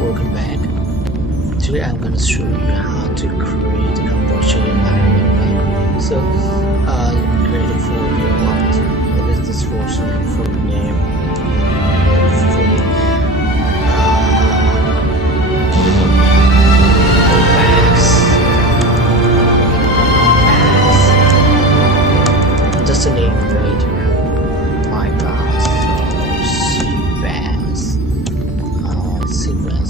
Welcome back. Today I'm going to show you how to create a virtual environment. So, create a folder. What is this folder? Full name. Just a name, right? My class, sequence.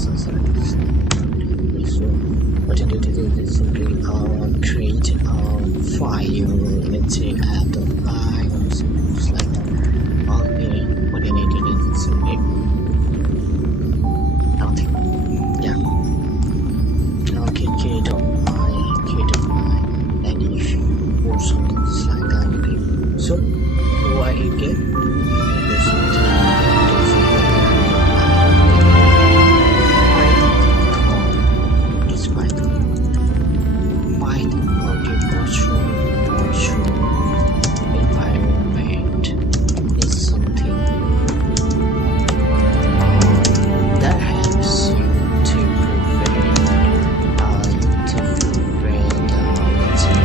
So what you need to do is simply create a file. Let's say add a file or something like that. Okay, what you need to do is simply nothing. Yeah. Okay, create a file, and if you or something like that, you can. So what you get is environment is something that helps you to prevent let's say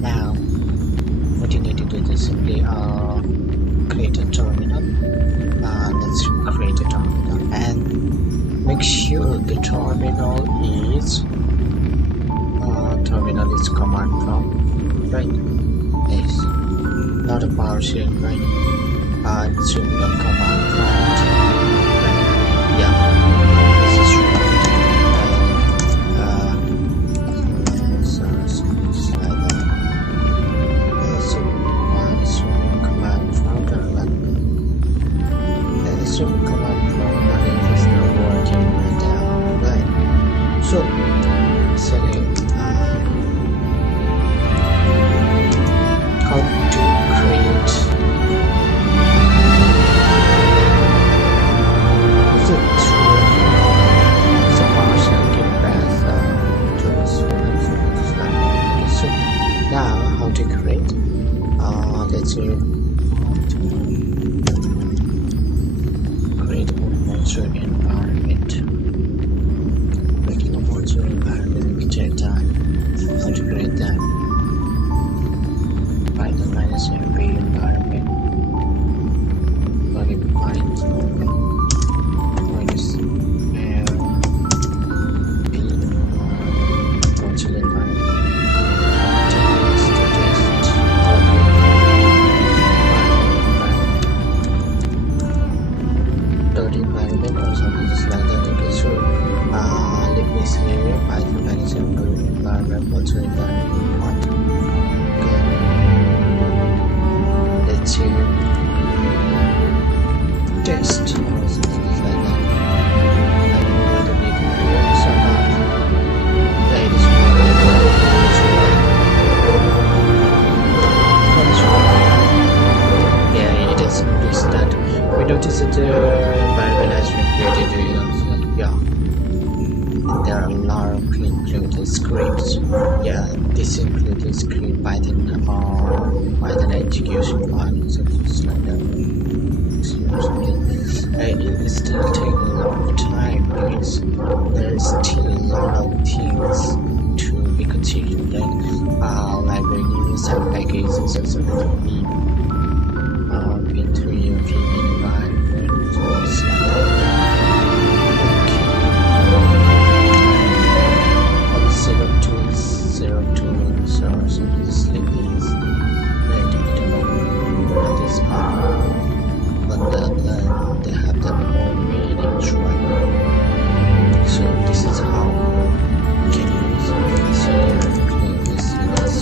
now what you need to do is simply create a terminal. Let's create a terminal and make sure the terminal is command prompt, right? Yes, not a PowerShell, right? It's a command prompt, right? Yeah, this is right. So select how to create is it true? It's a partial give path to this slide. So now how to create let's say create a virtual environment. Check time. How to create that? Python -mv environment. Okay, Python minus virtual environment. Environment or something just like that. Okay, so let me say Python environment virtual environment. Okay, let's say test or something like that. I don't know whether it works or not. That is yeah, it is that we notice that the environment has been created. Yeah, and there are a lot of included scripts. Yeah, this included script Python execution file, something like that. It is still taking a lot of time because there is still a lot of things to be considered, like libraries and packages and something. P3 and P environment, so it's like that. Zero tools or something like this. Right, I don't know what is but they have their own meanings, right? So this is how you can use this.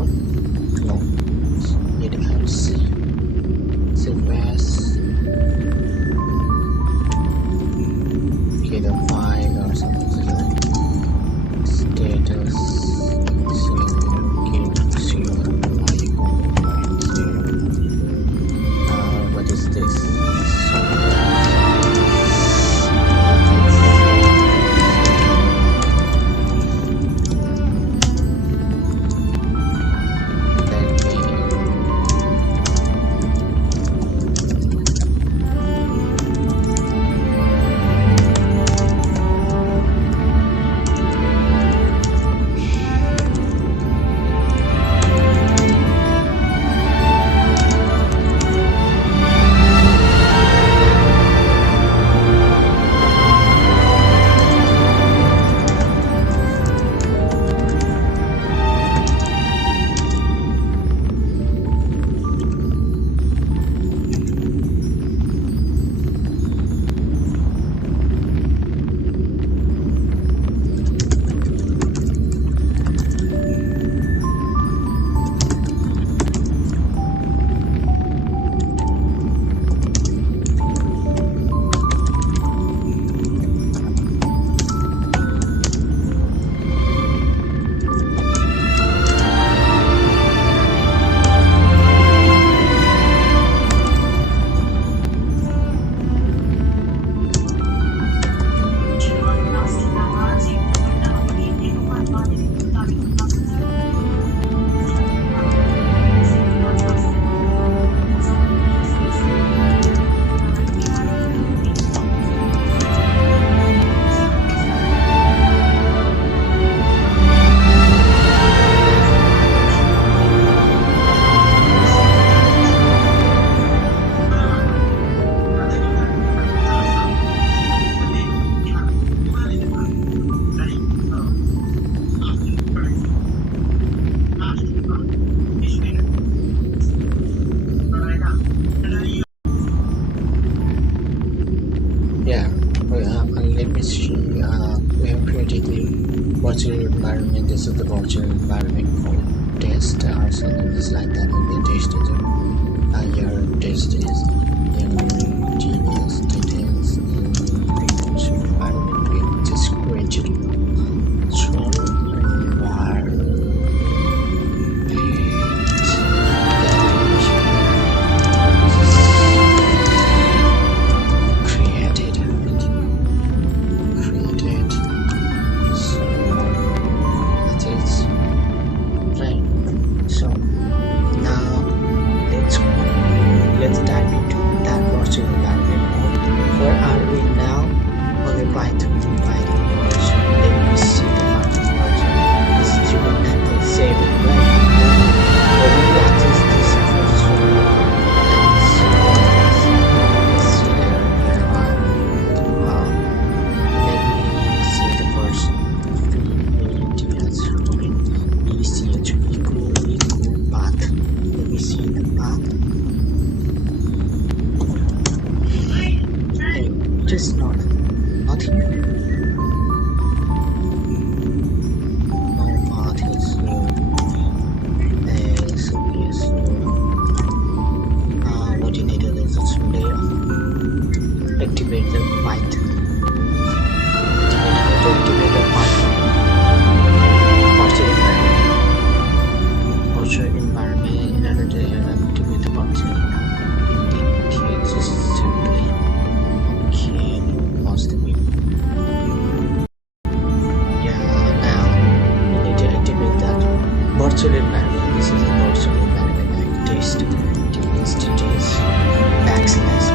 dot clone it lc service get a file or something like status 0 get 0 what is this? Let me see. We have created a virtual environment. This is the virtual environment called test or something just like that. And the test is your test is genius details in the virtual environment. We just created just nothing. No path is what you need is just layer. Activate the byte. Activate the byte. Virtual environment. In order to activate the virtual environment, it just simply pause the video. Now we need to activate that virtual environment. This is the virtual environment. Test DSTTs backslash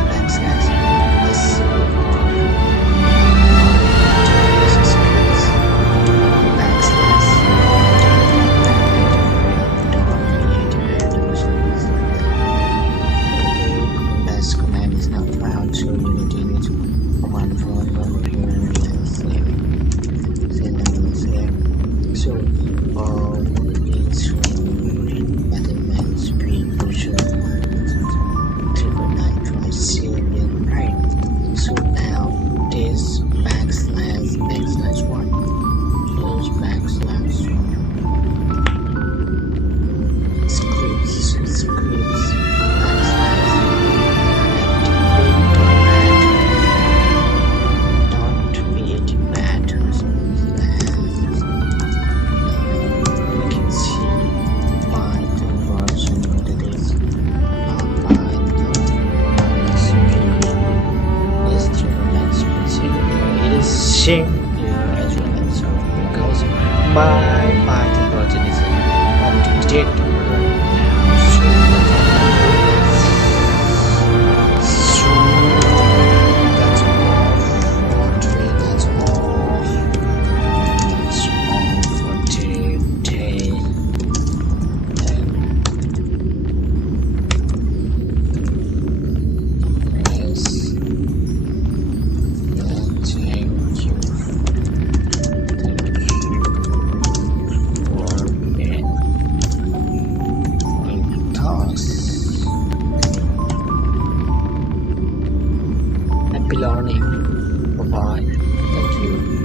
watching here as well as because my version is up to date right now. So that's all for today. That's all for today. Yes. Thank you. Happy learning. Bye bye. Thank you.